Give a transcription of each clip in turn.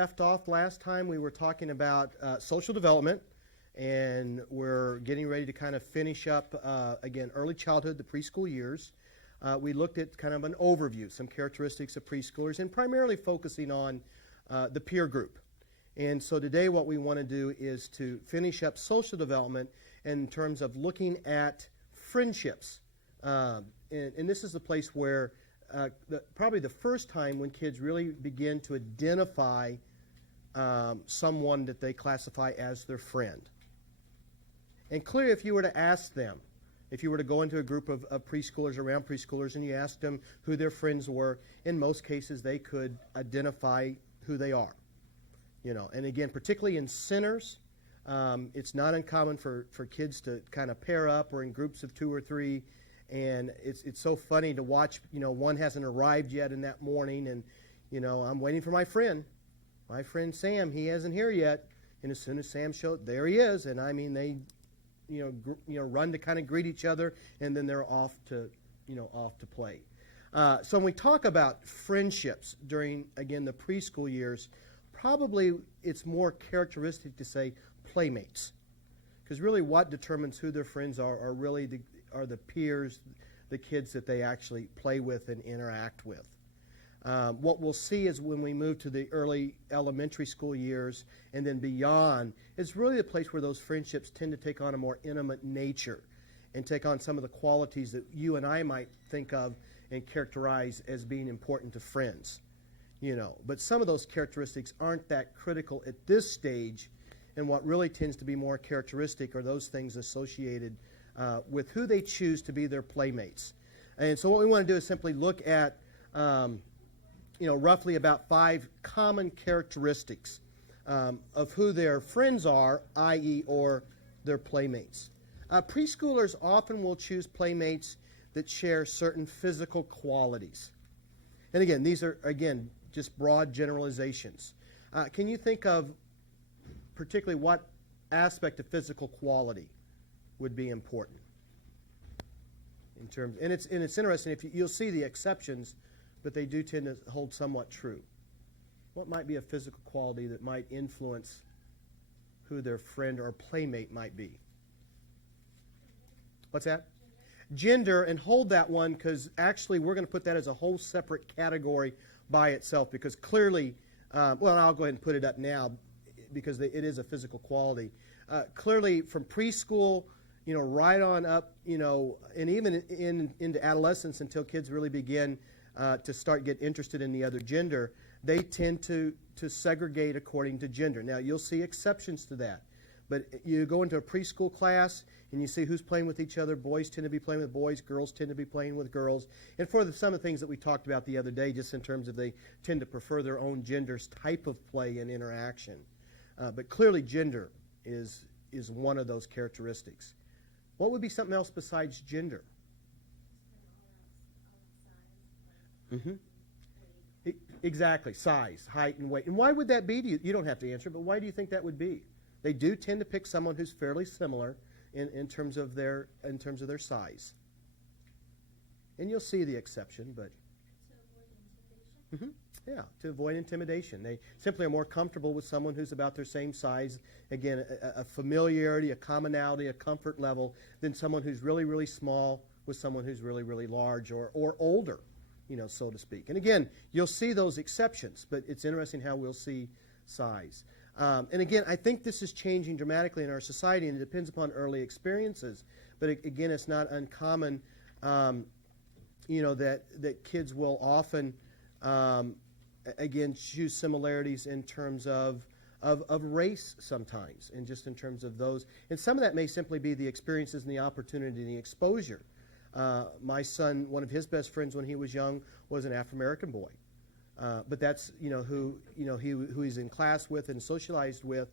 left off last time, we were talking about social development, and we're getting ready to kind of finish up, again, early childhood, the preschool years. We looked at kind of an overview, some characteristics of preschoolers, and primarily focusing on the peer group. And so today what we want to do is to finish up social development in terms of looking at friendships. And this is the place where probably the first time when kids really begin to identify someone that they classify as their friend. And clearly, if you were to ask them, if you were to go into a group of preschoolers, around preschoolers, and you asked them who their friends were, in most cases they could identify who they are. You know, and again, particularly in centers, it's not uncommon for kids to kind of pair up or in groups of 2 or 3. And it's so funny to watch, you know, one hasn't arrived yet in that morning, and, you know, I'm waiting for my friend Sam, he hasn't here yet. And as soon as Sam showed, there he is. And I mean, they, run to kind of greet each other, and then they're off to play. So when we talk about friendships during, again, the preschool years, probably it's more characteristic to say playmates. Because really what determines who their friends are really the peers, the kids that they actually play with and interact with. What we'll see is when we move to the early elementary school years and then beyond, it's really a place where those friendships tend to take on a more intimate nature and take on some of the qualities that you and I might think of and characterize as being important to friends. You know, but some of those characteristics aren't that critical at this stage, and what really tends to be more characteristic are those things associated with who they choose to be their playmates. And so what we want to do is simply look at roughly about 5 common characteristics of who their friends are, i.e., or their playmates. Preschoolers often will choose playmates that share certain physical qualities. And again, these are, just broad generalizations. Can you think of particularly what aspect of physical quality would be important? In terms, and it's interesting, you'll see the exceptions, but they do tend to hold somewhat true. What might be a physical quality that might influence who their friend or playmate might be? What's that? Gender, and hold that one, because actually we're going to put that as a whole separate category by itself, because clearly, I'll go ahead and put it up now because it is a physical quality. Clearly from preschool, right on up, and even into adolescence until kids really begin to start get interested in the other gender, they tend to segregate according to gender. Now, you'll see exceptions to that. But you go into a preschool class and you see who's playing with each other. Boys tend to be playing with boys. Girls tend to be playing with girls. And for some of the things that we talked about the other day, just in terms of they tend to prefer their own gender's type of play and interaction. But clearly gender is one of those characteristics. What would be something else besides gender? Mm-hmm. Exactly, size, height, and weight. And why would that be to you? You don't have to answer, but why do you think that would be? They do tend to pick someone who's fairly similar in terms of their size. And you'll see the exception, but to avoid intimidation. To avoid intimidation. They simply are more comfortable with someone who's about their same size. Again, a familiarity, a commonality, a comfort level than someone who's really, really small with someone who's really, really large or older, so to speak. And again, you'll see those exceptions, but it's interesting how we'll see size. And again, I think this is changing dramatically in our society, and it depends upon early experiences. But again, it's not uncommon, that kids will often, choose similarities in terms of race sometimes, and just in terms of those. And some of that may simply be the experiences and the opportunity and the exposure. My son, one of his best friends when he was young was an African-American boy. But that's who he's in class with and socialized with.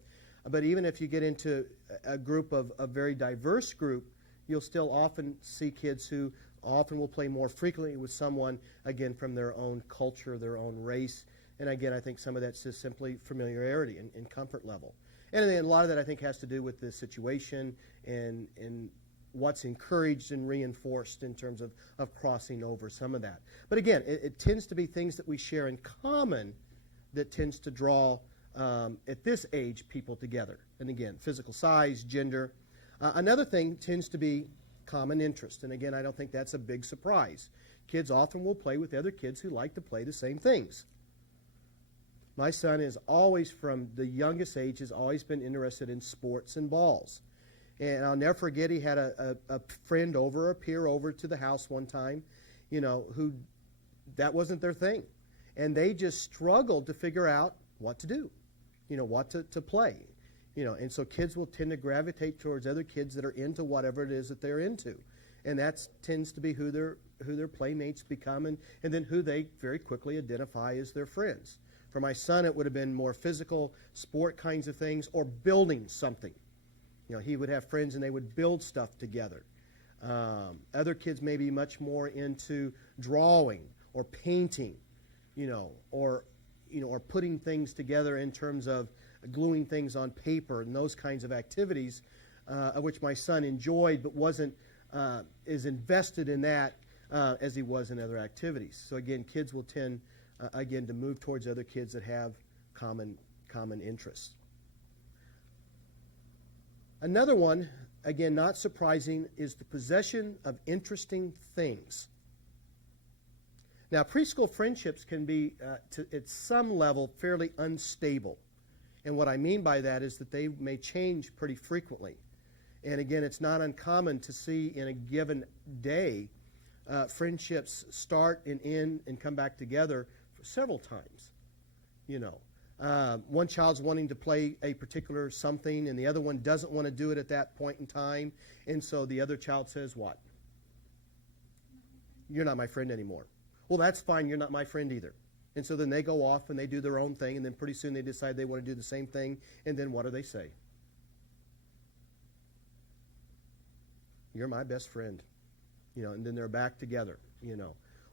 But even if you get into a group of a very diverse group, you'll still often see kids who often will play more frequently with someone, again, from their own culture, their own race. And again, I think some of that's just simply familiarity and comfort level. And then a lot of that, I think, has to do with the situation and what's encouraged and reinforced in terms of crossing over some of that. But again, it tends to be things that we share in common that tends to draw at this age, people together. And again, physical size, gender. Another thing tends to be common interest. And again, I don't think that's a big surprise. Kids often will play with other kids who like to play the same things. My son is always, from the youngest age, has always been interested in sports and balls. And I'll never forget, he had a friend over, a peer over to the house one time, who that wasn't their thing. And they just struggled to figure out what to do, what to play. And so kids will tend to gravitate towards other kids that are into whatever it is that they're into. And that tends to be who their playmates become, and then who they very quickly identify as their friends. For my son, it would have been more physical, sport kinds of things, or building something. He would have friends and they would build stuff together. Other kids may be much more into drawing or painting, or putting things together in terms of gluing things on paper and those kinds of activities, of which my son enjoyed but wasn't as invested in that as he was in other activities. So again, kids will tend, to move towards other kids that have common interests. Another one, again, not surprising, is the possession of interesting things. Now, preschool friendships can be, at some level, fairly unstable. And what I mean by that is that they may change pretty frequently. And again, it's not uncommon to see in a given day friendships start and end and come back together for several times. One child's wanting to play a particular something, and the other one doesn't want to do it at that point in time. And so the other child says, what? You're not my friend anymore. Well, that's fine. You're not my friend either. And so then they go off and they do their own thing, and then pretty soon they decide they want to do the same thing. And then what do they say? You're my best friend. And then they're back together.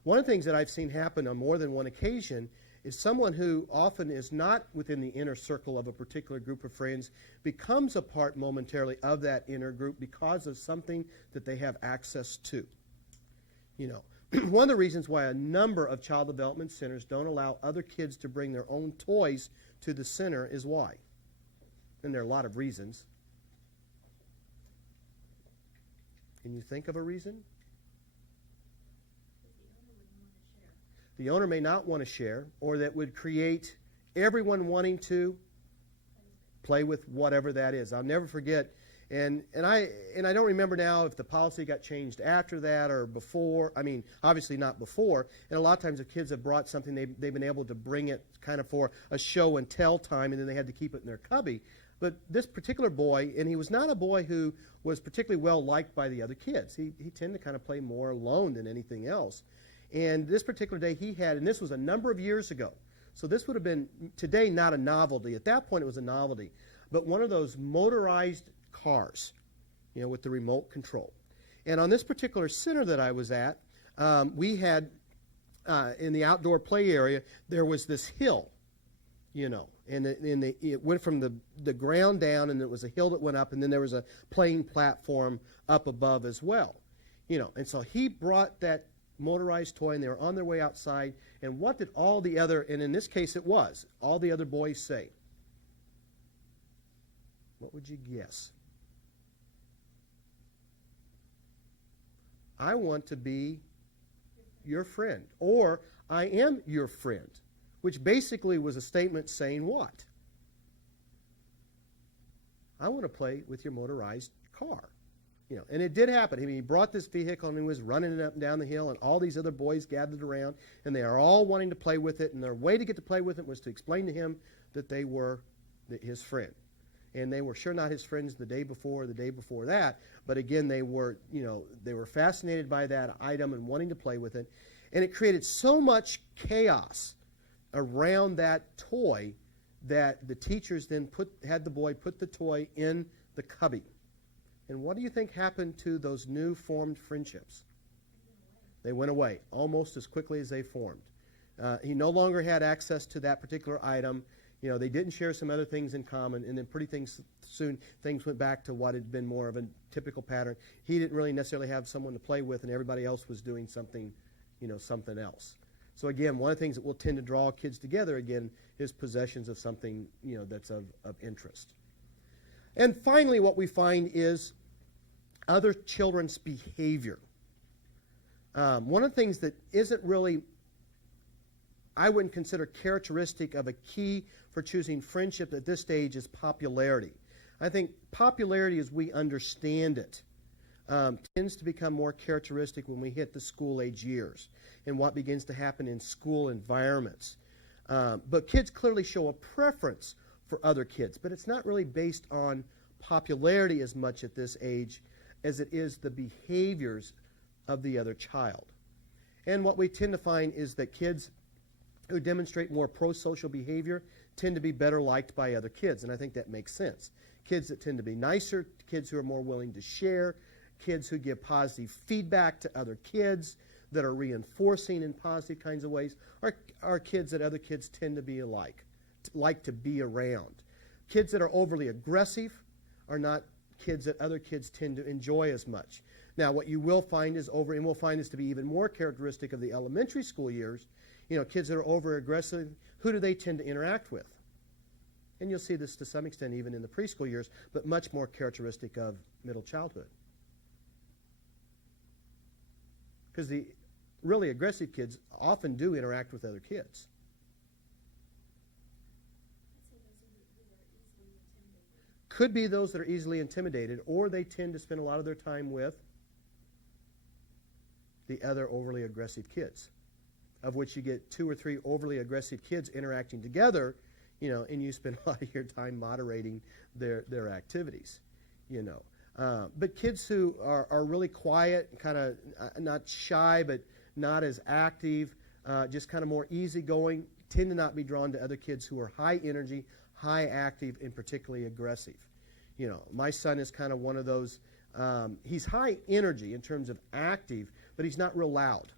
One of the things that I've seen happen on more than one occasion is someone who often is not within the inner circle of a particular group of friends becomes a part momentarily of that inner group because of something that they have access to. One of the reasons why a number of child development centers don't allow other kids to bring their own toys to the center is why. And there are a lot of reasons. Can you think of a reason? The owner may not want to share, or that would create everyone wanting to play with whatever that is. I'll never forget, and I don't remember now if the policy got changed after that or before. I mean, obviously not before. And a lot of times if kids have brought something, they've been able to bring it kind of for a show and tell time, and then they had to keep it in their cubby. But this particular boy, and he was not a boy who was particularly well liked by the other kids. He tended to kind of play more alone than anything else. And this particular day he had, and this was a number of years ago, so this would have been today not a novelty. At that point it was a novelty, but one of those motorized cars, with the remote control. And on this particular center that I was at, we had, in the outdoor play area, there was this hill, and it went from the ground down, and there was a hill that went up, and then there was a playing platform up above as well. And so he brought that motorized toy, and they were on their way outside, and what did all the other, and in this case it was, all the other boys say? What would you guess? I want to be your friend, or I am your friend, which basically was a statement saying what? I want to play with your motorized car. And it did happen. I mean, he brought this vehicle and he was running it up and down the hill, and all these other boys gathered around, and they are all wanting to play with it, and their way to get to play with it was to explain to him that they were his friend. And they were sure not his friends the day before or the day before that, but again, they were fascinated by that item and wanting to play with it. And it created so much chaos around that toy that the teachers then had the boy put the toy in the cubby. And what do you think happened to those new formed friendships? They went away almost as quickly as they formed. He no longer had access to that particular item. They didn't share some other things in common, and then soon things went back to what had been more of a typical pattern. He didn't really necessarily have someone to play with, and everybody else was doing something, something else. So again, one of the things that will tend to draw kids together, again, is possessions of something, that's of interest. And finally, what we find is other children's behavior. One of the things that isn't really, I wouldn't consider characteristic of a key for choosing friendship at this stage is popularity. I think popularity as we understand it tends to become more characteristic when we hit the school age years and what begins to happen in school environments. But kids clearly show a preference for other kids, but it's not really based on popularity as much at this age as it is the behaviors of the other child. And what we tend to find is that kids who demonstrate more pro-social behavior tend to be better liked by other kids, and I think that makes sense. Kids that tend to be nicer, kids who are more willing to share, kids who give positive feedback to other kids, that are reinforcing in positive kinds of ways, are kids that other kids tend to be like to be around. Kids that are overly aggressive are not kids that other kids tend to enjoy as much. Now, what you will find is and we'll find this to be even more characteristic of the elementary school years, kids that are over aggressive, who do they tend to interact with? And you'll see this to some extent even in the preschool years, but much more characteristic of middle childhood. Because the really aggressive kids often do interact with other kids. Could be those that are easily intimidated, or they tend to spend a lot of their time with the other overly aggressive kids, of which you get 2 or 3 overly aggressive kids interacting together, and you spend a lot of your time moderating their activities, But kids who are really quiet, kind of not shy, but not as active, just kind of more easygoing, tend to not be drawn to other kids who are high energy, high active, and particularly aggressive. My son is kind of one of those, he's high energy in terms of active, but he's not real loud.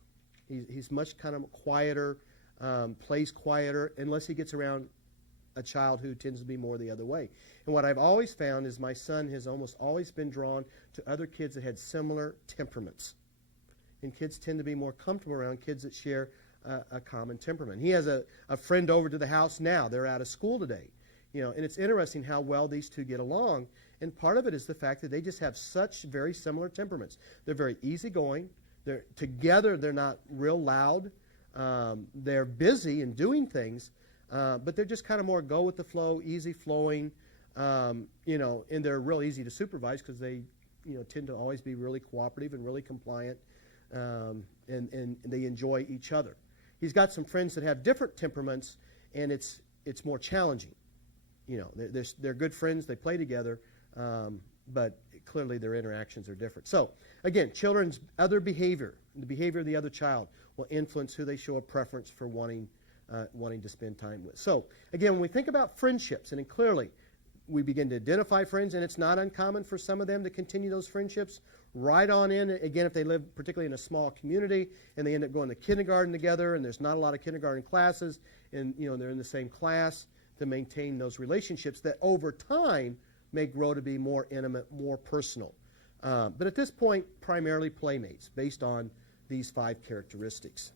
He's much kind of quieter, plays quieter, unless he gets around a child who tends to be more the other way. And what I've always found is my son has almost always been drawn to other kids that had similar temperaments. And kids tend to be more comfortable around kids that share a common temperament. He has a friend over to the house now. They're out of school today. And it's interesting how well these two get along. And part of it is the fact that they just have such very similar temperaments. They're very easygoing. Together, they're not real loud. They're busy and doing things, but they're just kind of more go with the flow, easy flowing, and they're real easy to supervise because they, tend to always be really cooperative and really compliant, and they enjoy each other. He's got some friends that have different temperaments, and it's more challenging. They're good friends, they play together, but clearly their interactions are different. So, again, children's other behavior, the behavior of the other child, will influence who they show a preference for wanting to spend time with. So, again, when we think about friendships, and then clearly we begin to identify friends, and it's not uncommon for some of them to continue those friendships right on in. Again, if they live particularly in a small community, and they end up going to kindergarten together, and there's not a lot of kindergarten classes, and they're in the same class, to maintain those relationships that over time may grow to be more intimate, more personal. But at this point, primarily playmates, based on these 5 characteristics.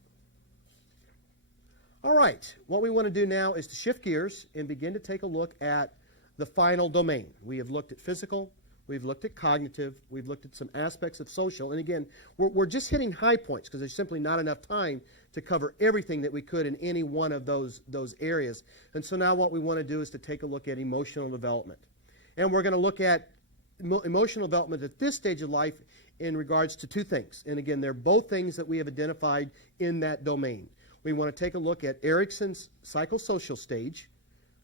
All right, what we want to do now is to shift gears and begin to take a look at the final domain. We have looked at physical, we've looked at cognitive, we've looked at some aspects of social, and again, we're just hitting high points because there's simply not enough time to cover everything that we could in any one of those areas. And so now what we want to do is to take a look at emotional development. And we're going to look at emotional development at this stage of life in regards to 2 things. And again, they're both things that we have identified in that domain. We want to take a look at Erikson's psychosocial stage,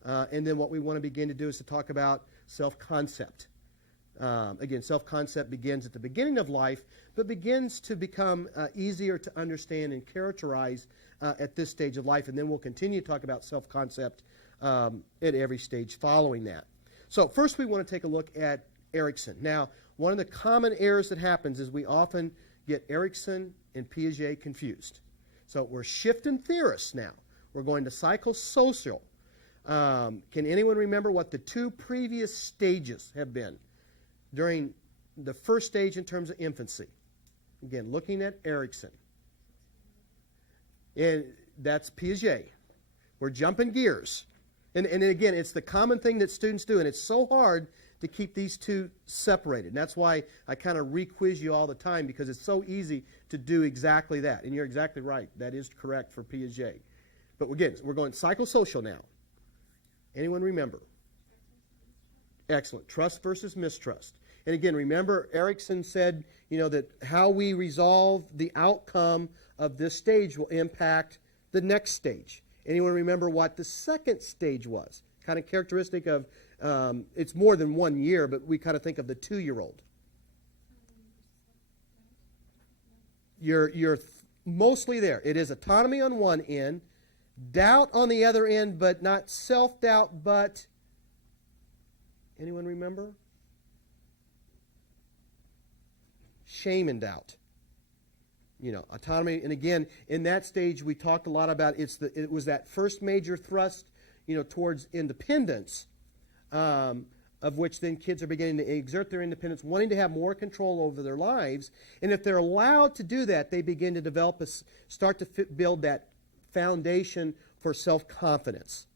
and then what we want to begin to do is to talk about self-concept. Again, self-concept begins at the beginning of life, but begins to become easier to understand and characterize at this stage of life, and then we'll continue to talk about self-concept at every stage following that. So first we want to take a look at Erikson. Now, one of the common errors that happens is we often get Erikson and Piaget confused. So we're shifting theorists now. We're going to psychosocial. Can anyone remember what the 2 previous stages have been during the first stage in terms of infancy? Again, looking at Erikson. And that's Piaget. We're jumping gears. And again, it's the common thing that students do, and it's so hard to keep these two separated. And that's why I kind of re-quiz you all the time, because it's so easy to do exactly that. And you're exactly right. That is correct for Piaget. But again, we're going psychosocial now. Anyone remember? Excellent. Trust versus mistrust. And again, remember, Erickson said, that how we resolve the outcome of this stage will impact the next stage. Anyone remember what the second stage was? Kind of characteristic of, it's more than 1 year, but we kind of think of the 2-year-old. You're mostly there. It is autonomy on one end, doubt on the other end, but not self-doubt, but, anyone remember? Shame and doubt. Autonomy. And again, in that stage, we talked a lot about it was that first major thrust, towards independence, of which then kids are beginning to exert their independence, wanting to have more control over their lives. And if they're allowed to do that, they begin to develop, start to build that foundation for self-confidence.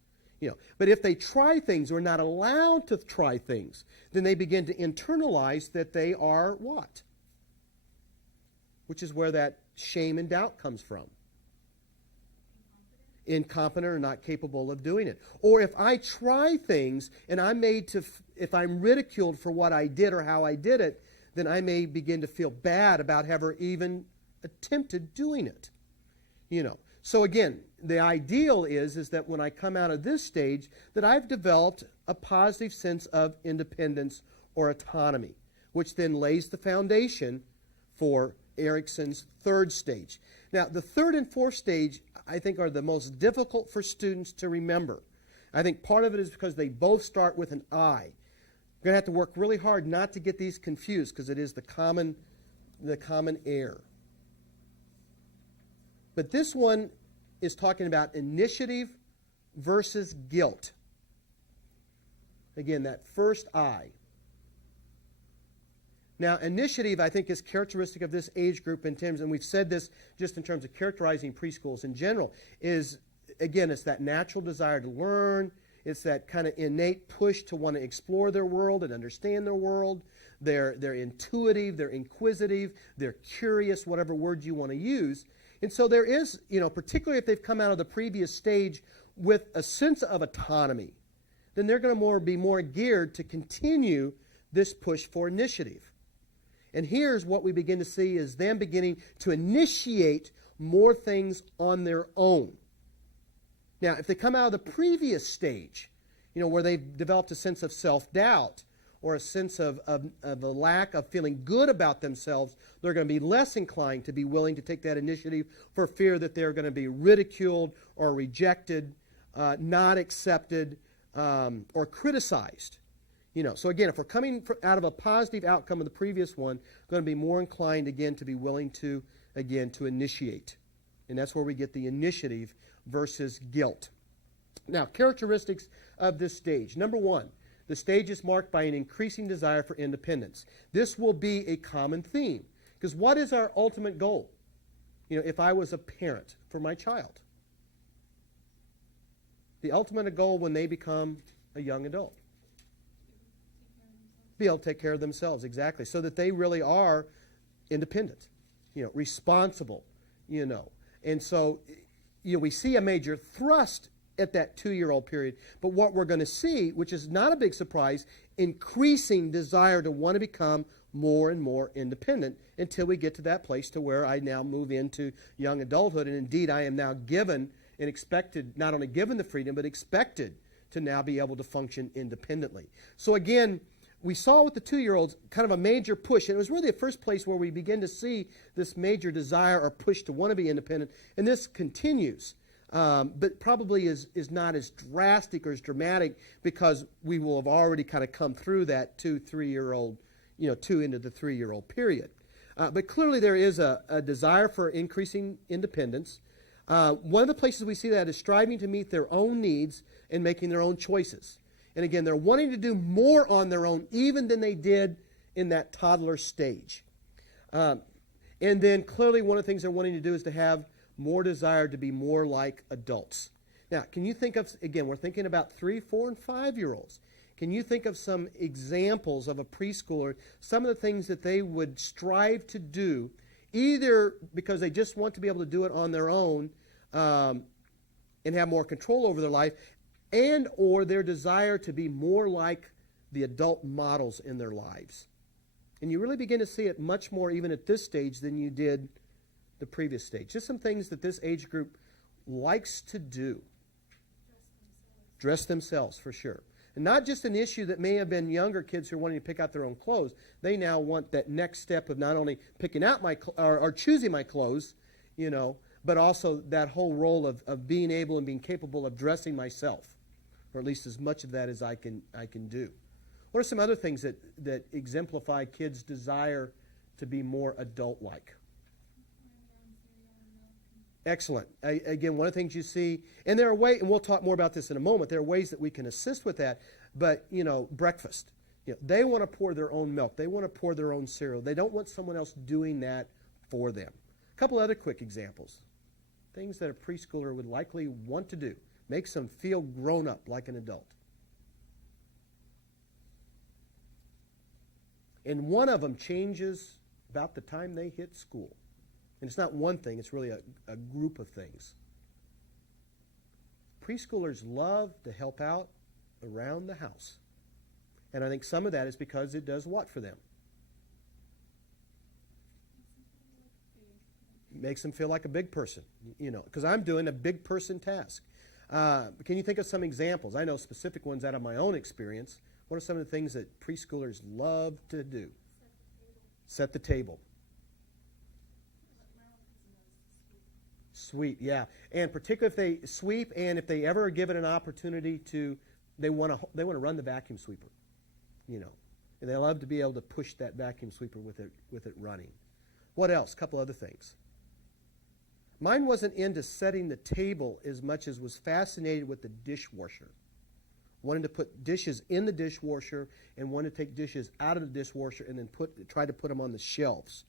But if they try things or are not allowed to try things, then they begin to internalize that they are what? Which is where that shame and doubt comes from. Incompetent or not capable of doing it. Or if I try things and if I'm ridiculed for what I did or how I did it, then I may begin to feel bad about ever even attempted doing it. So again, the ideal is that when I come out of this stage, that I've developed a positive sense of independence or autonomy, which then lays the foundation for Erickson's third stage. Now, the third and fourth stage, I think, are the most difficult for students to remember. I think part of it is because they both start with an I. We're going to have to work really hard not to get these confused, because it is the common error. But this one is talking about initiative versus guilt. Again, that first I. Now, initiative, I think, is characteristic of this age group in terms, and we've said this just in terms of characterizing preschools in general, is, again, it's that natural desire to learn. It's that kind of innate push to want to explore their world and understand their world. They're intuitive, they're inquisitive, they're curious, whatever word you want to use. And so there is, particularly if they've come out of the previous stage with a sense of autonomy, then they're going to be more geared to continue this push for initiative. And here's what we begin to see is them beginning to initiate more things on their own. Now, if they come out of the previous stage, where they've developed a sense of self-doubt or a sense of a lack of feeling good about themselves, they're going to be less inclined to be willing to take that initiative for fear that they're going to be ridiculed or rejected, not accepted, or criticized. So again, if we're coming out of a positive outcome of the previous one, going to be more inclined again to be willing to, again, to initiate. And that's where we get the initiative versus guilt. Now, characteristics of this stage. Number one, the stage is marked by an increasing desire for independence. This will be a common theme. Because what is our ultimate goal? If I was a parent for my child. The ultimate goal when they become a young adult. Be able to take care of themselves, exactly, so that they really are independent, responsible, And so, we see a major thrust at that 2-year-old period. But what we're going to see, which is not a big surprise, increasing desire to want to become more and more independent until we get to that place to where I now move into young adulthood. And indeed, I am now given and expected, not only given the freedom, but expected to now be able to function independently. So again, we saw with the 2-year-olds kind of a major push, and it was really the first place where we begin to see this major desire or push to want to be independent, and this continues, but probably is not as drastic or as dramatic because we will have already kind of come through that 2-3-year-old, 2 into the 3-year-old period. But clearly there is a desire for increasing independence. One of the places we see that is striving to meet their own needs and making their own choices. And again, they're wanting to do more on their own even than they did in that toddler stage. And then clearly one of the things they're wanting to do is to have more desire to be more like adults. Now, can you think of, again, we're thinking about 3, 4, and 5-year-olds. Can you think of some examples of a preschooler, some of the things that they would strive to do, either because they just want to be able to do it on their own and have more control over their life, and or their desire to be more like the adult models in their lives? And you really begin to see it much more even at this stage than you did the previous stage. Just some things that this age group likes to do. Dress themselves, for sure. And not just an issue that may have been younger kids who are wanting to pick out their own clothes. They now want that next step of not only picking out or choosing my clothes, but also that whole role of being able and being capable of dressing myself, or at least as much of that as I can do. What are some other things that exemplify kids' desire to be more adult-like? Excellent. Again, one of the things you see, and there are ways, and we'll talk more about this in a moment, there are ways that we can assist with that, but, breakfast. They want to pour their own milk. They want to pour their own cereal. They don't want someone else doing that for them. A couple other quick examples. Things that a preschooler would likely want to do. Makes them feel grown up like an adult. And one of them changes about the time they hit school. And it's not one thing, it's really a group of things. Preschoolers love to help out around the house. And I think some of that is because it does what for them? Makes them feel like a big person, because I'm doing a big person task. Can you think of some examples? I know specific ones out of my own experience. What are some of the things that preschoolers love to do? Set the table. Sweep, yeah. And particularly if they sweep, and if they ever are given an opportunity to, they want to run the vacuum sweeper, And they love to be able to push that vacuum sweeper with it running. What else? A couple other things. Mine wasn't into setting the table as much as was fascinated with the dishwasher. Wanted to put dishes in the dishwasher and wanted to take dishes out of the dishwasher and then try to put them on the shelves.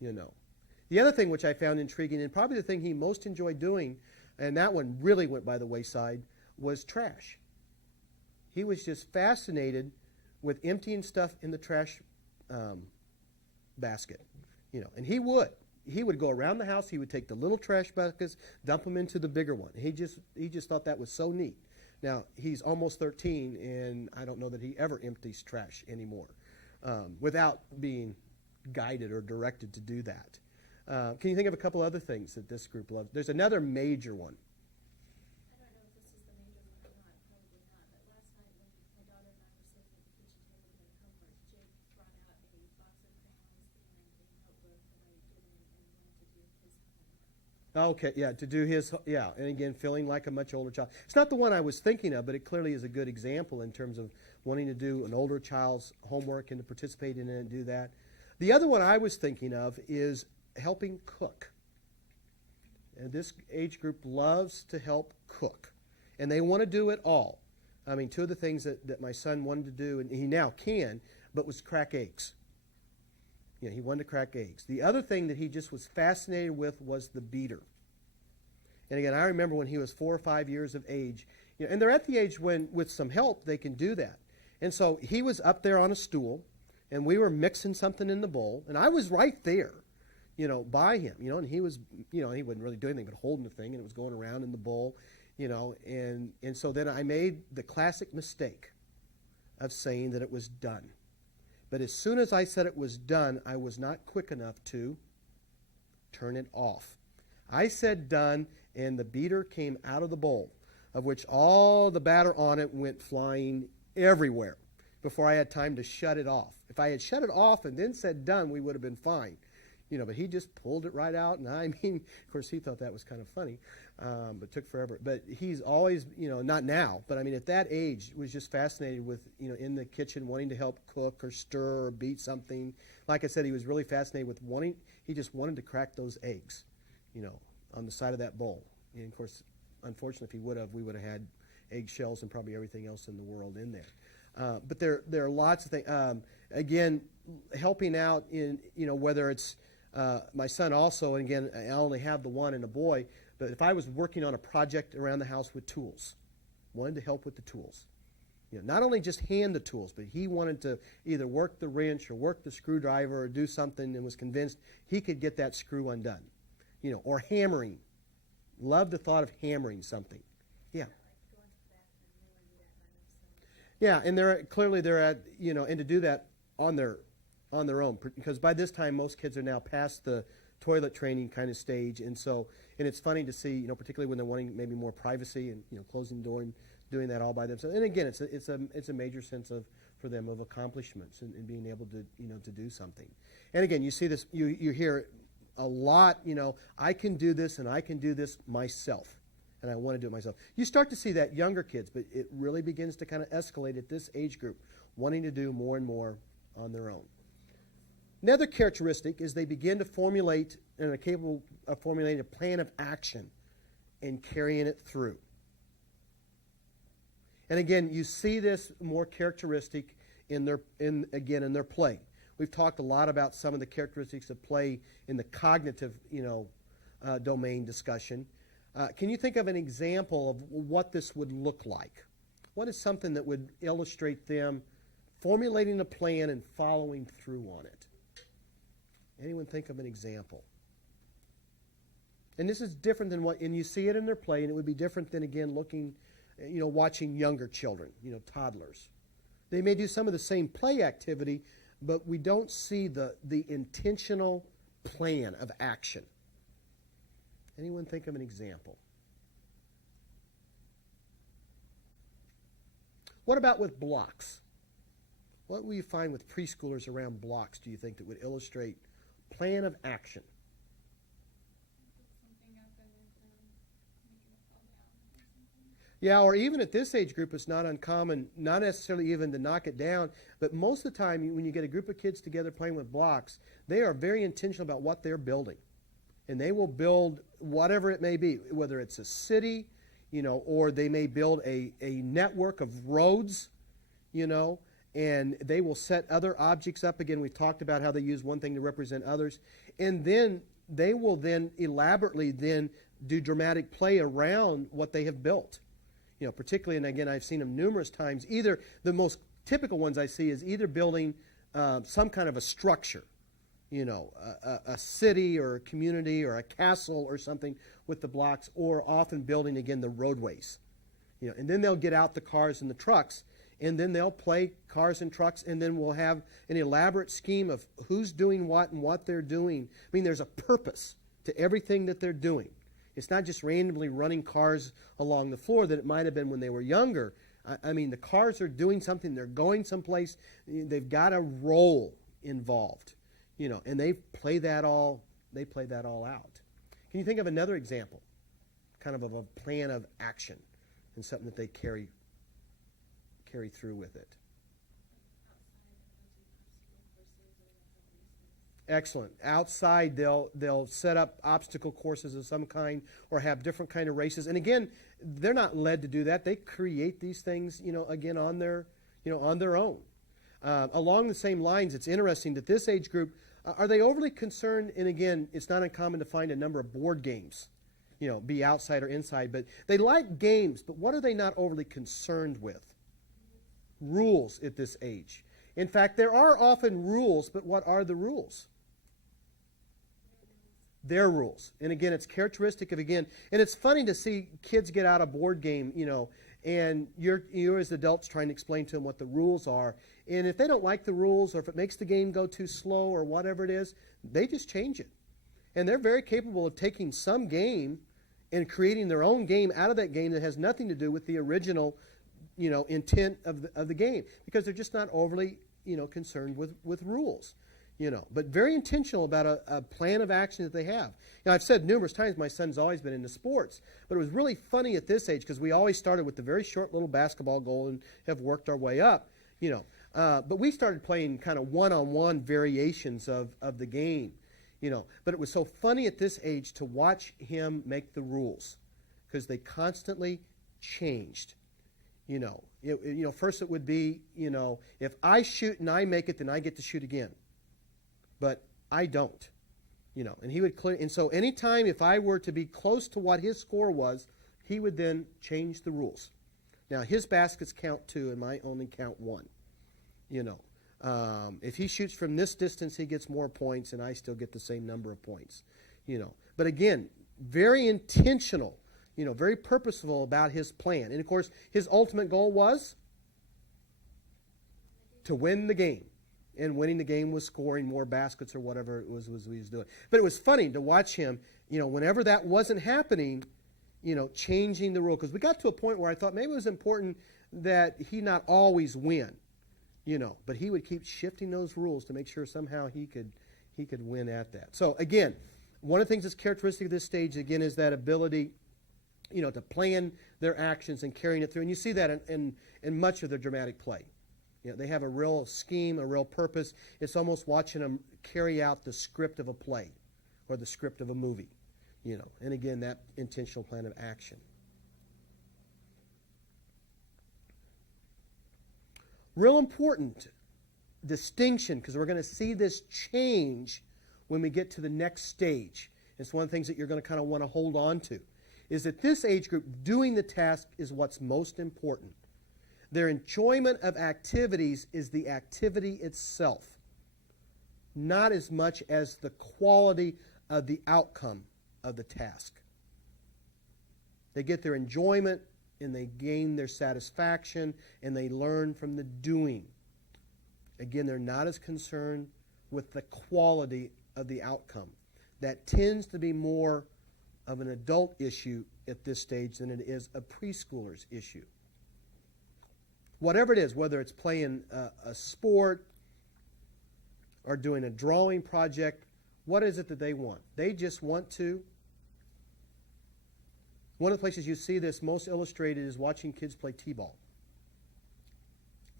The other thing which I found intriguing, and probably the thing he most enjoyed doing, and that one really went by the wayside, was trash. He was just fascinated with emptying stuff in the trash basket. And he would go around the house. He would take the little trash buckets, dump them into the bigger one. He just thought that was so neat. Now, he's almost 13, and I don't know that he ever empties trash anymore without being guided or directed to do that. Can you think of a couple other things that this group loves? There's another major one. I don't know if this is the major one or not, probably not, but last night when my daughter and I were sitting at the kitchen table doing homework, Jake brought out a box of crayons and a notebook that I had given him and wanted to do his homework. Okay, yeah, to do his, yeah, and again, feeling like a much older child. It's not the one I was thinking of, but it clearly is a good example in terms of wanting to do an older child's homework and to participate in it and do that. The other one I was thinking of is helping cook. And this age group loves to help cook. And they want to do it all. I mean, two of the things that my son wanted to do, and he now can, but was crack eggs. He wanted to crack eggs. The other thing that he just was fascinated with was the beater. And again, I remember when he was 4 or 5 years of age, and they're at the age when, with some help, they can do that. And so he was up there on a stool, and we were mixing something in the bowl, and I was right there, by him, and he was, he wasn't really doing anything but holding the thing, and it was going around in the bowl, and so then I made the classic mistake of saying that it was done. But as soon as I said it was done, I was not quick enough to turn it off. I said done, and the beater came out of the bowl, of which all the batter on it went flying everywhere before I had time to shut it off. If I had shut it off and then said done, we would have been fine. But he just pulled it right out, and of course, he thought that was kind of funny, but it took forever. But he's always, not now, but at that age, was just fascinated with, in the kitchen, wanting to help cook or stir or beat something. Like I said, he was really fascinated with he just wanted to crack those eggs, on the side of that bowl. And of course, unfortunately, if he would have, we would have had eggshells and probably everything else in the world in there. But there are lots of things. Again, helping out in, whether it's My son also, and again, I only have the one and a boy, but if I was working on a project around the house with tools, wanted to help with the tools. Not only just hand the tools, but he wanted to either work the wrench or work the screwdriver or do something and was convinced he could get that screw undone. Or hammering. Loved the thought of hammering something. Yeah. Yeah, and they're at, and to do that on their own, because by this time most kids are now past the toilet training kind of stage, and it's funny to see, particularly when they're wanting maybe more privacy and closing the door and doing that all by themselves. And again, it's a major sense for them of accomplishments and being able to to do something. And again, you see this, you hear a lot. I can do this and I can do this myself. And I want to do it myself. You start to see that younger kids, but it really begins to kind of escalate at this age group, wanting to do more and more on their own. Another characteristic is they begin to formulate and are capable of formulating a plan of action and carrying it through. And again, you see this more characteristic in their play. We've talked a lot about some of the characteristics of play in the cognitive, domain discussion. Can you think of an example of what this would look like? What is something that would illustrate them formulating a plan and following through on it? Anyone think of an example? And this is different than and you see it in their play, and it would be different than, again, looking, watching younger children, toddlers. They may do some of the same play activity, but we don't see the intentional plan of action. Anyone think of an example? What about with blocks? What will you find with preschoolers around blocks, do you think, that would illustrate plan of action? Yeah, or even at this age group, it's not uncommon, not necessarily even to knock it down, but most of the time when you get a group of kids together playing with blocks, they are very intentional about what they're building. And they will build whatever it may be, whether it's a city, or they may build a network of roads, and they will set other objects up. Again, we've talked about how they use one thing to represent others. And then they will then elaborately do dramatic play around what they have built. Particularly, and again, I've seen them numerous times. Either the most typical ones I see is either building some kind of a structure, a city or a community or a castle or something with the blocks, or often building, again, the roadways. And then they'll get out the cars and the trucks, and then they'll play cars and trucks, and then we'll have an elaborate scheme of who's doing what and what they're doing. I mean, there's a purpose to everything that they're doing. It's not just randomly running cars along the floor that it might have been when they were younger. I mean, the cars are doing something. They're going someplace. They've got a role involved, and they play that all out. Can you think of another example, kind of a plan of action and something that they carry through with it? Excellent. Outside, they'll set up obstacle courses of some kind or have different kind of races. And again, they're not led to do that. They create these things, again, on their own. Along the same lines, it's interesting that this age group, are they overly concerned? And again, it's not uncommon to find a number of board games, be outside or inside. But they like games, but what are they not overly concerned with? Rules at this age. In fact, there are often rules, but what are the rules? Their rules. And again, it's characteristic of, and it's funny to see kids get out a board game, and you're as adults trying to explain to them what the rules are. And if they don't like the rules, or if it makes the game go too slow or whatever it is, they just change it. And they're very capable of taking some game and creating their own game out of that game that has nothing to do with the original, intent of the game, because they're just not overly, concerned with rules. But very intentional about a plan of action that they have. I've said numerous times my son's always been into sports, but it was really funny at this age because we always started with the very short little basketball goal and have worked our way up, But we started playing kind of one-on-one variations of the game, But it was so funny at this age to watch him make the rules because they constantly changed. First it would be, if I shoot and I make it, then I get to shoot again. But I don't. And he would clear. And so anytime if I were to be close to what his score was, he would then change the rules. Now, his baskets count 2 and my only count 1. If he shoots from this distance, he gets more points, and I still get the same number of points. But again, very intentional, very purposeful about his plan. And, of course, his ultimate goal was to win the game. And winning the game was scoring more baskets or whatever it was he was doing. But it was funny to watch him, whenever that wasn't happening, changing the rule. Because we got to a point where I thought maybe it was important that he not always win, but he would keep shifting those rules to make sure somehow he could win at that. So again, one of the things that's characteristic of this stage, again, is that ability, to plan their actions and carrying it through. And you see that in much of their dramatic play. They have a real scheme, a real purpose. It's almost watching them carry out the script of a play or the script of a movie. And again, that intentional plan of action. Real important distinction, because we're going to see this change when we get to the next stage. It's one of the things that you're going to kind of want to hold on to, is that this age group, doing the task is what's most important. Their enjoyment of activities is the activity itself, not as much as the quality of the outcome of the task. They get their enjoyment and they gain their satisfaction and they learn from the doing. Again, they're not as concerned with the quality of the outcome. That tends to be more of an adult issue at this stage than it is a preschooler's issue. Whatever it is, whether it's playing a sport or doing a drawing project, what is it that they want? They just want to. One of the places you see this most illustrated is watching kids play t-ball.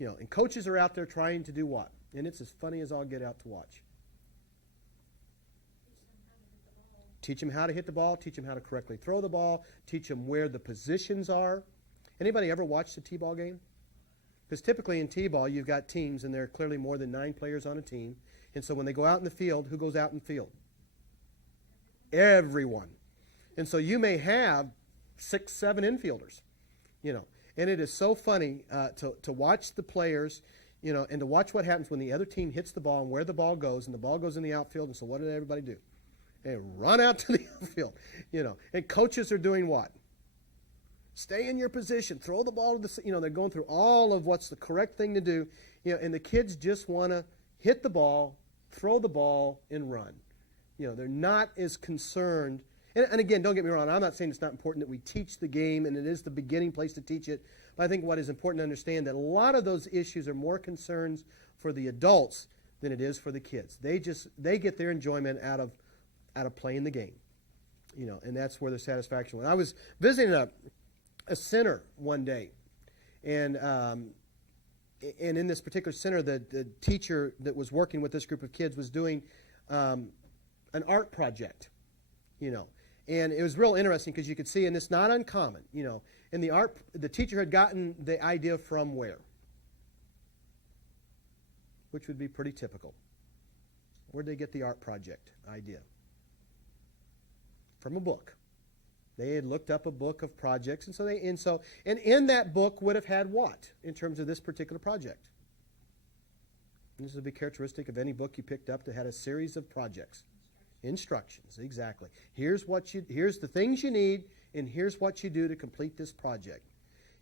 And coaches are out there trying to do what? And it's as funny as I'll get out to watch. Teach them how to hit the ball, teach them how to correctly throw the ball, teach them where the positions are. Anybody ever watched a t-ball game? Because typically in t-ball, you've got teams, and there are clearly more than 9 players on a team. And so when they go out in the field, who goes out in the field? Everyone. And so you may have 6, 7 infielders, And it is so funny to watch the players, and to watch what happens when the other team hits the ball and where the ball goes, and the ball goes in the outfield. And so what did everybody do? They run out to the outfield, And coaches are doing what? Stay in your position. Throw the ball to the, they're going through all of what's the correct thing to do. And the kids just want to hit the ball, throw the ball, and run. They're not as concerned. And again, don't get me wrong. I'm not saying it's not important that we teach the game, and it is the beginning place to teach it. But I think what is important to understand that a lot of those issues are more concerns for the adults than it is for the kids. They get their enjoyment out of playing the game. And that's where the satisfaction was. I was visiting a center one day, and in this particular center, the teacher that was working with this group of kids was doing an art project, and it was real interesting because you could see, and it's not uncommon, and the teacher had gotten the idea from where? Which would be pretty typical. Where did they get the art project idea? From a book. They had looked up a book of projects, and in that book would have had what in terms of this particular project? And this would be characteristic of any book you picked up that had a series of projects. Instructions, exactly. Here's the things you need, and here's what you do to complete this project.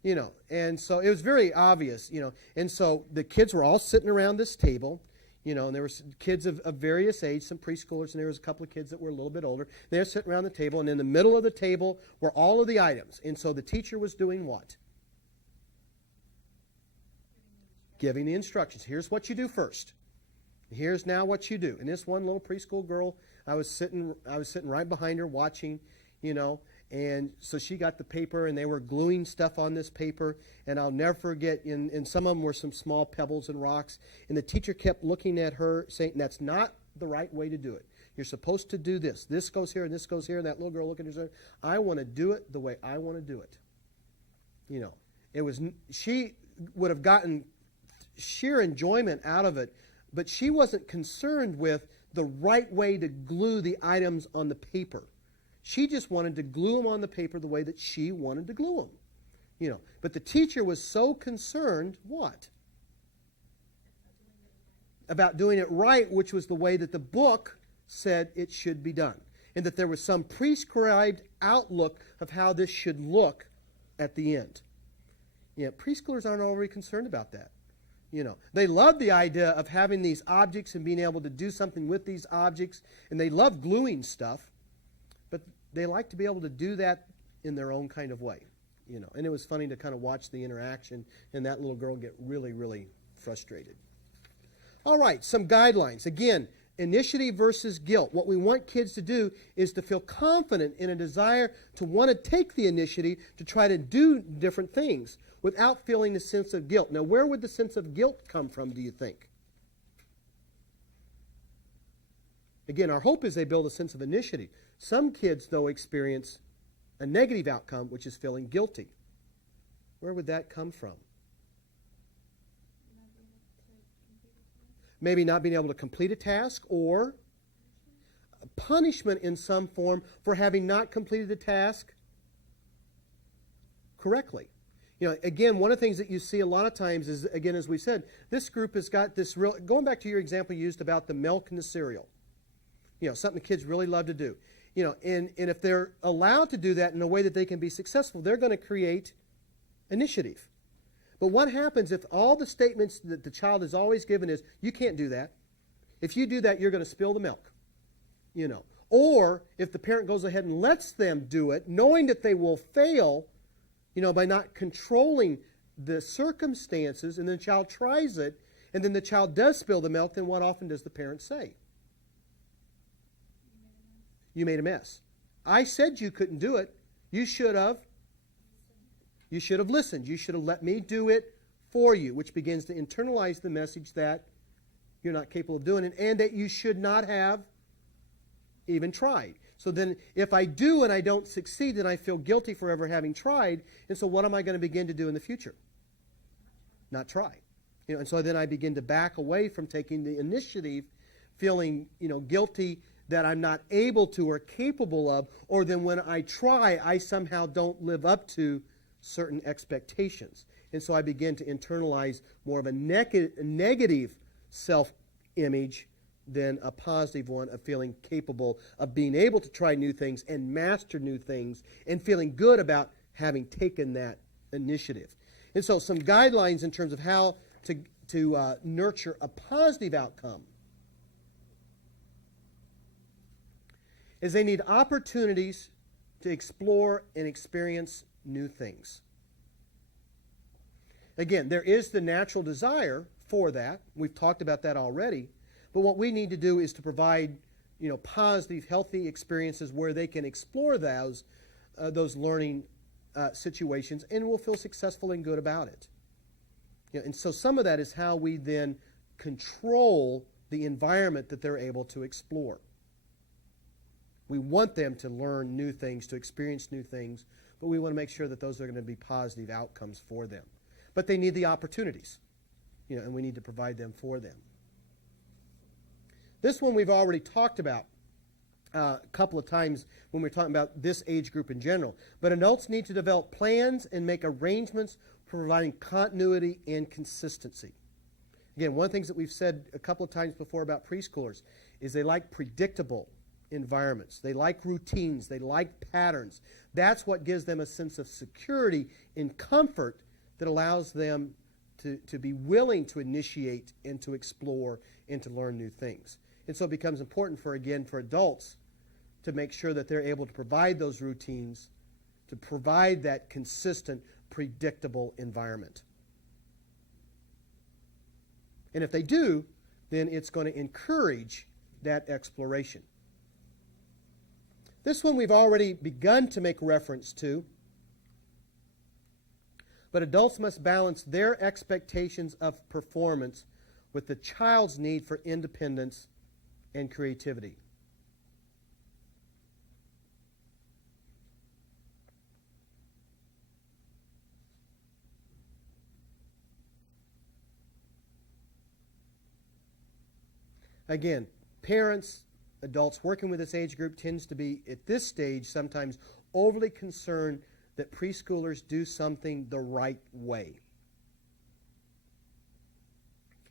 And so it was very obvious, and so the kids were all sitting around this table. And there were kids of various age, some preschoolers, and there was a couple of kids that were a little bit older. They were sitting around the table, and in the middle of the table were all of the items. And so the teacher was doing what? Giving the instructions. Here's what you do first. Here's now what you do. And this one little preschool girl, I was sitting right behind her watching, and so she got the paper, and they were gluing stuff on this paper, and I'll never forget, and some of them were some small pebbles and rocks, and the teacher kept looking at her saying, that's not the right way to do it. You're supposed to do this. This goes here, and this goes here, and that little girl looking at her, I want to do it the way I want to do it. She would have gotten sheer enjoyment out of it, but she wasn't concerned with the right way to glue the items on the paper. She just wanted to glue them on the paper the way that she wanted to glue them. But the teacher was so concerned, what? About doing it right, which was the way that the book said it should be done. And that there was some prescribed outlook of how this should look at the end. Preschoolers aren't already concerned about that. They love the idea of having these objects and being able to do something with these objects, and they love gluing stuff, but they like to be able to do that in their own kind of way. And it was funny to kind of watch the interaction and that little girl get really, really frustrated. All right, some guidelines. Again, initiative versus guilt. What we want kids to do is to feel confident in a desire to want to take the initiative to try to do different things without feeling a sense of guilt. Now, where would the sense of guilt come from, do you think? Again, our hope is they build a sense of initiative. Some kids, though, experience a negative outcome, which is feeling guilty. Where would that come from? Maybe not being able to complete a task, or punishment in some form for having not completed a task correctly. Again, one of the things that you see a lot of times is, again, as we said, this group has got this real, going back to your example you used about the milk and the cereal, something the kids really love to do. And if they're allowed to do that in a way that they can be successful, they're going to create initiative. But what happens if all the statements that the child is always given is, you can't do that. If you do that, you're going to spill the milk. Or if the parent goes ahead and lets them do it, knowing that they will fail, by not controlling the circumstances, and then the child tries it, and then the child does spill the milk, then what often does the parent say? You made a mess. I said you couldn't do it. You should have. You should have listened. You should have let me do it for you, which begins to internalize the message that you're not capable of doing it, and that you should not have even tried. So then if I do and I don't succeed, then I feel guilty for ever having tried, and so what am I going to begin to do in the future? Not try. And so then I begin to back away from taking the initiative, feeling, guilty that I'm not able to or capable of, or then when I try, I somehow don't live up to certain expectations. And so I begin to internalize more of a negative self-image than a positive one of feeling capable of being able to try new things and master new things and feeling good about having taken that initiative. And so some guidelines in terms of how to nurture a positive outcome is they need opportunities to explore and experience new things. Again, there is the natural desire for that. We've talked about that already. But what we need to do is to provide, positive, healthy experiences where they can explore those learning situations and will feel successful and good about it. And so some of that is how we then control the environment that they're able to explore. We want them to learn new things, to experience new things, but we want to make sure that those are going to be positive outcomes for them. But they need the opportunities, and we need to provide them for them. This one we've already talked about a couple of times when we're talking about this age group in general. But adults need to develop plans and make arrangements for providing continuity and consistency. Again, one of the things that we've said a couple of times before about preschoolers is they like predictable environments. They like routines. They like patterns. That's what gives them a sense of security and comfort that allows them to be willing to initiate and to explore and to learn new things. And so it becomes important for adults to make sure that they're able to provide those routines, to provide that consistent, predictable environment. And if they do, then it's going to encourage that exploration. This one we've already begun to make reference to, but adults must balance their expectations of performance with the child's need for independence and creativity. Again, parents, adults working with this age group tends to be, at this stage, sometimes overly concerned that preschoolers do something the right way.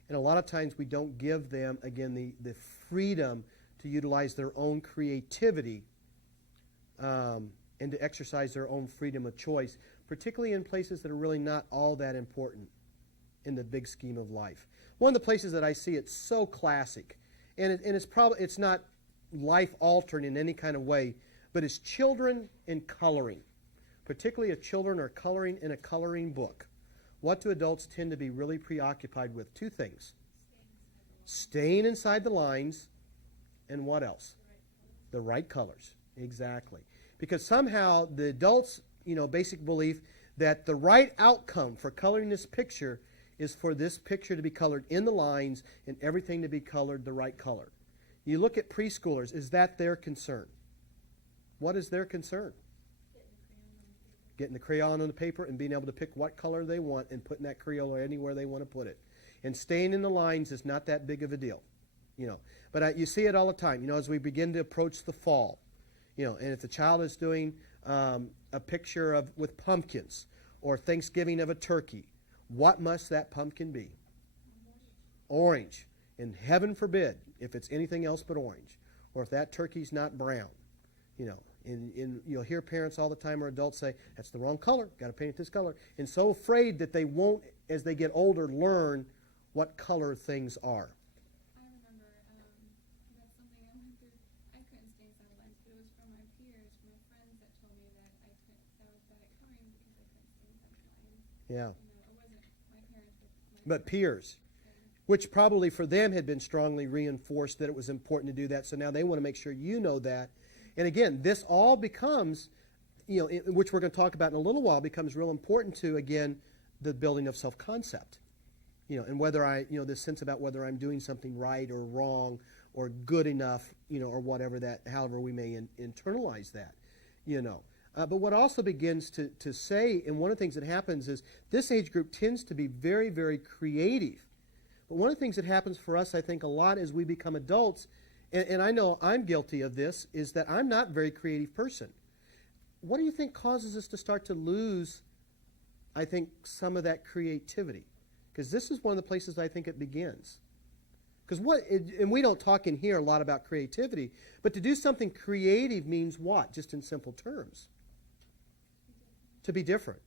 And a lot of times we don't give them, again, the freedom to utilize their own creativity and to exercise their own freedom of choice, particularly in places that are really not all that important in the big scheme of life. One of the places that I see it's so classic, and it's not life-altering in any kind of way, but it's children in coloring, particularly if children are coloring in a coloring book. What do adults tend to be really preoccupied with? Two things. Staying inside the lines, and what else? The right colors. Exactly. Because somehow the adults, basic belief that the right outcome for coloring this picture is for this picture to be colored in the lines and everything to be colored the right color. You look at preschoolers, is that their concern? What is their concern? Getting the crayon on the paper and being able to pick what color they want and putting that Crayola anywhere they want to put it. And staying in the lines is not that big of a deal. But you see it all the time, as we begin to approach the fall. And if the child is doing a picture with pumpkins or Thanksgiving of a turkey, what must that pumpkin be? Orange. And heaven forbid if it's anything else but orange, or if that turkey's not brown. And you'll hear parents all the time or adults say, that's the wrong color, got to paint it this color. And so afraid that they won't, as they get older, learn what color things are. I remember that's something I went through. I couldn't stay inside the lines, but it was from my peers, from my friends that told me that I was bad at coloring because I couldn't stay inside the lines. Yeah. It wasn't my parents, but peers. Which probably for them had been strongly reinforced that it was important to do that. So now they want to make sure you know that. And again, this all becomes, which we're going to talk about in a little while, becomes real important to, again, the building of self-concept. And whether this sense about whether I'm doing something right or wrong or good enough, or whatever that, however we may internalize that, But what also begins to say, and one of the things that happens is this age group tends to be very, very creative. But one of the things that happens for us, I think, a lot as we become adults, and I know I'm guilty of this, is that I'm not a very creative person. What do you think causes us to start to lose, I think, some of that creativity? Because this is one of the places I think it begins. Because and we don't talk in here a lot about creativity, but to do something creative means what, just in simple terms? To be different.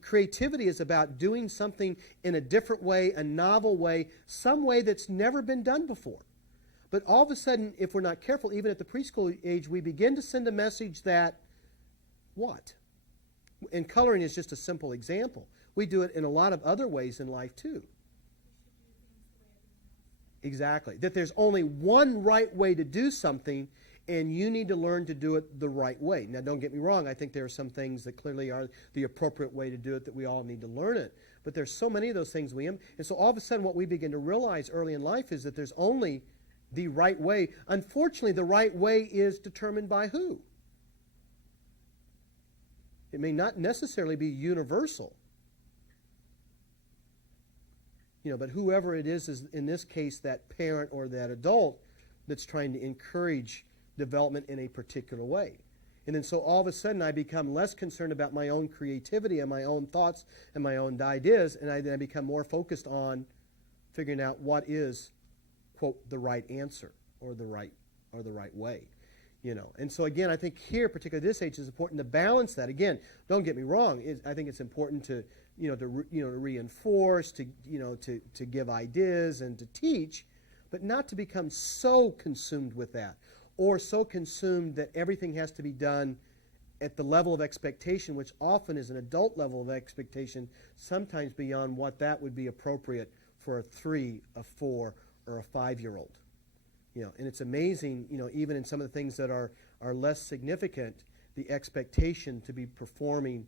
Creativity is about doing something in a different way, a novel way, some way that's never been done before. But all of a sudden, if we're not careful, even at the preschool age, we begin to send a message that, what? And coloring is just a simple example. We do it in a lot of other ways in life too. Exactly. That there's only one right way to do something, and you need to learn to do it the right way. Now, don't get me wrong. I think there are some things that clearly are the appropriate way to do it, that we all need to learn it. But there's so many of those things and so all of a sudden what we begin to realize early in life is that there's only the right way. Unfortunately, the right way is determined by who? It may not necessarily be universal. But whoever it is in this case that parent or that adult that's trying to encourage development in a particular way. And then so all of a sudden I become less concerned about my own creativity and my own thoughts and my own ideas, and then I become more focused on figuring out what is, quote, the right answer or the right way. And so again, I think here, particularly at this age, it's important to balance that. Again, don't get me wrong. I think it's important to reinforce, to give ideas and to teach, but not to become so consumed with that, or so consumed that everything has to be done at the level of expectation, which often is an adult level of expectation, sometimes beyond what that would be appropriate for a 3, a 4, or a 5-year-old. And it's amazing, even in some of the things that are less significant, the expectation to be performing,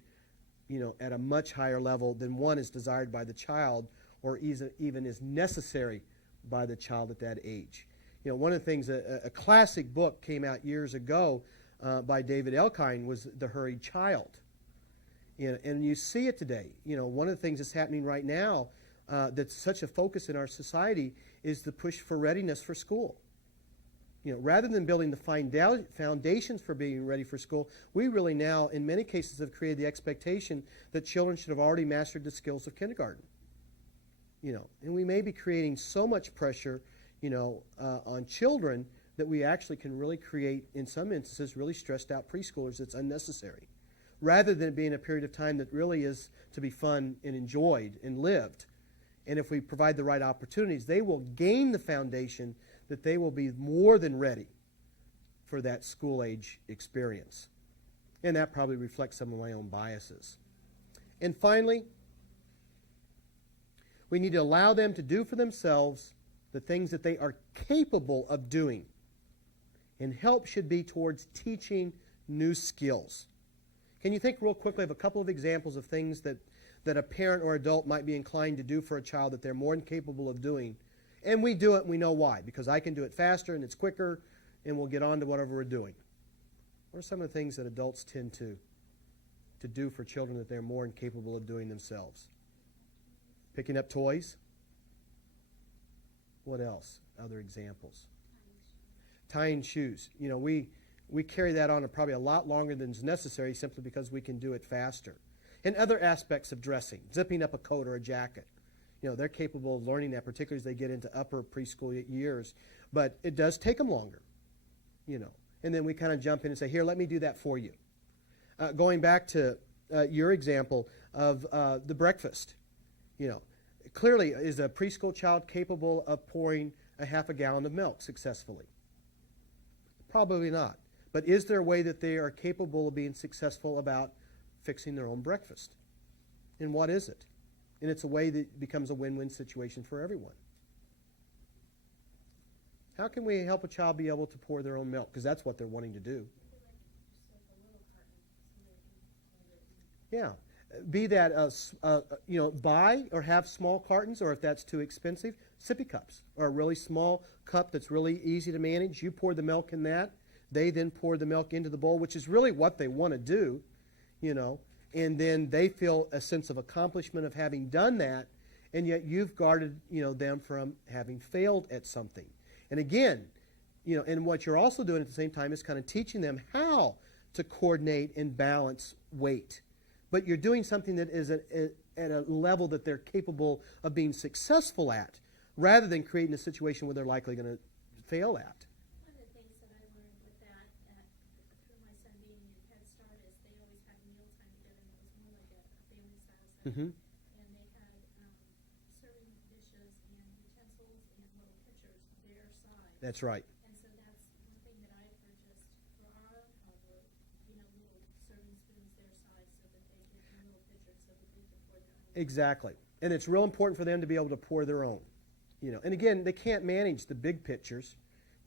at a much higher level than one is desired by the child, or even is necessary by the child at that age. One of the things, a classic book came out years ago by David Elkind was The Hurried Child. And you see it today. One of the things that's happening right now that's such a focus in our society is the push for readiness for school. Rather than building the foundations for being ready for school, we really now, in many cases, have created the expectation that children should have already mastered the skills of kindergarten. And we may be creating so much pressure, on children that we actually can really create, in some instances, really stressed out preschoolers that's unnecessary. Rather than it being a period of time that really is to be fun and enjoyed and lived. And if we provide the right opportunities, they will gain the foundation that they will be more than ready for that school-age experience. And that probably reflects some of my own biases. And finally, we need to allow them to do for themselves the things that they are capable of doing. And help should be towards teaching new skills. Can you think real quickly of a couple of examples of things that a parent or adult might be inclined to do for a child that they're more than capable of doing? And we do it, and we know why. Because I can do it faster, and it's quicker, and we'll get on to whatever we're doing. What are some of the things that adults tend to do for children that they're more than capable of doing themselves? Picking up toys? What else? Other examples? Tying shoes. We carry that on probably a lot longer than is necessary simply because we can do it faster. And other aspects of dressing, zipping up a coat or a jacket. They're capable of learning that, particularly as they get into upper preschool years. But it does take them longer, And then we kind of jump in and say, here, let me do that for you. Going back to your example of the breakfast, clearly, is a preschool child capable of pouring a half a gallon of milk successfully? Probably not. But is there a way that they are capable of being successful about fixing their own breakfast? And what is it? And it's a way that becomes a win-win situation for everyone. How can we help a child be able to pour their own milk? Because that's what they're wanting to do. Yeah. Be that, buy or have small cartons, or if that's too expensive, sippy cups, or a really small cup that's really easy to manage. You pour the milk in that. They then pour the milk into the bowl, which is really what they want to do, and then they feel a sense of accomplishment of having done that, and yet you've guarded, them from having failed at something. And again, and what you're also doing at the same time is kind of teaching them how to coordinate and balance weight. But you're doing something that is at a level that they're capable of being successful at, rather than creating a situation where they're likely going to fail at. One of the things that I learned with that through my son being in Head Start is they always had mealtime together, and it was more like a family-style setting. Mm-hmm. And they had serving dishes and utensils and little pitchers their size. That's right. And so that's one thing that I purchased for our own household, little serving spoons their size so that they could, and little pitchers so that they could pour their own. Exactly. And it's real important for them to be able to pour their own. And again, they can't manage the big pitchers.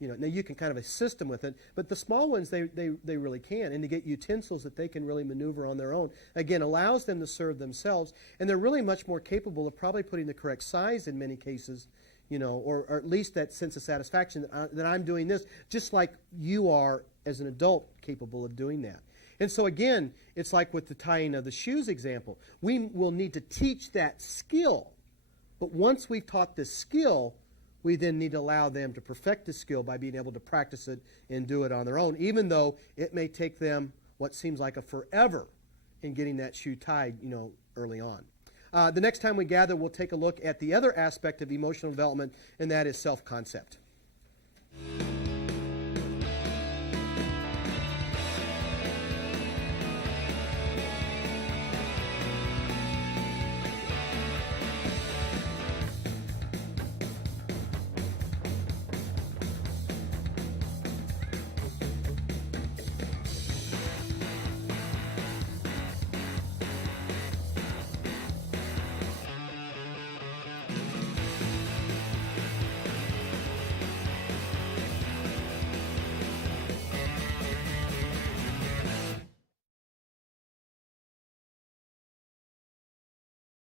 Now you can kind of assist them with it, but the small ones, they really can. And to get utensils that they can really maneuver on their own, again, allows them to serve themselves. And they're really much more capable of probably putting the correct size in many cases, or at least that sense of satisfaction that I'm doing this, just like you are as an adult capable of doing that. And so again, it's like with the tying of the shoes example. We will need to teach that skill. But once we've taught this skill, we then need to allow them to perfect the skill by being able to practice it and do it on their own, even though it may take them what seems like a forever in getting that shoe tied, early on. The next time we gather, we'll take a look at the other aspect of emotional development, and that is self-concept.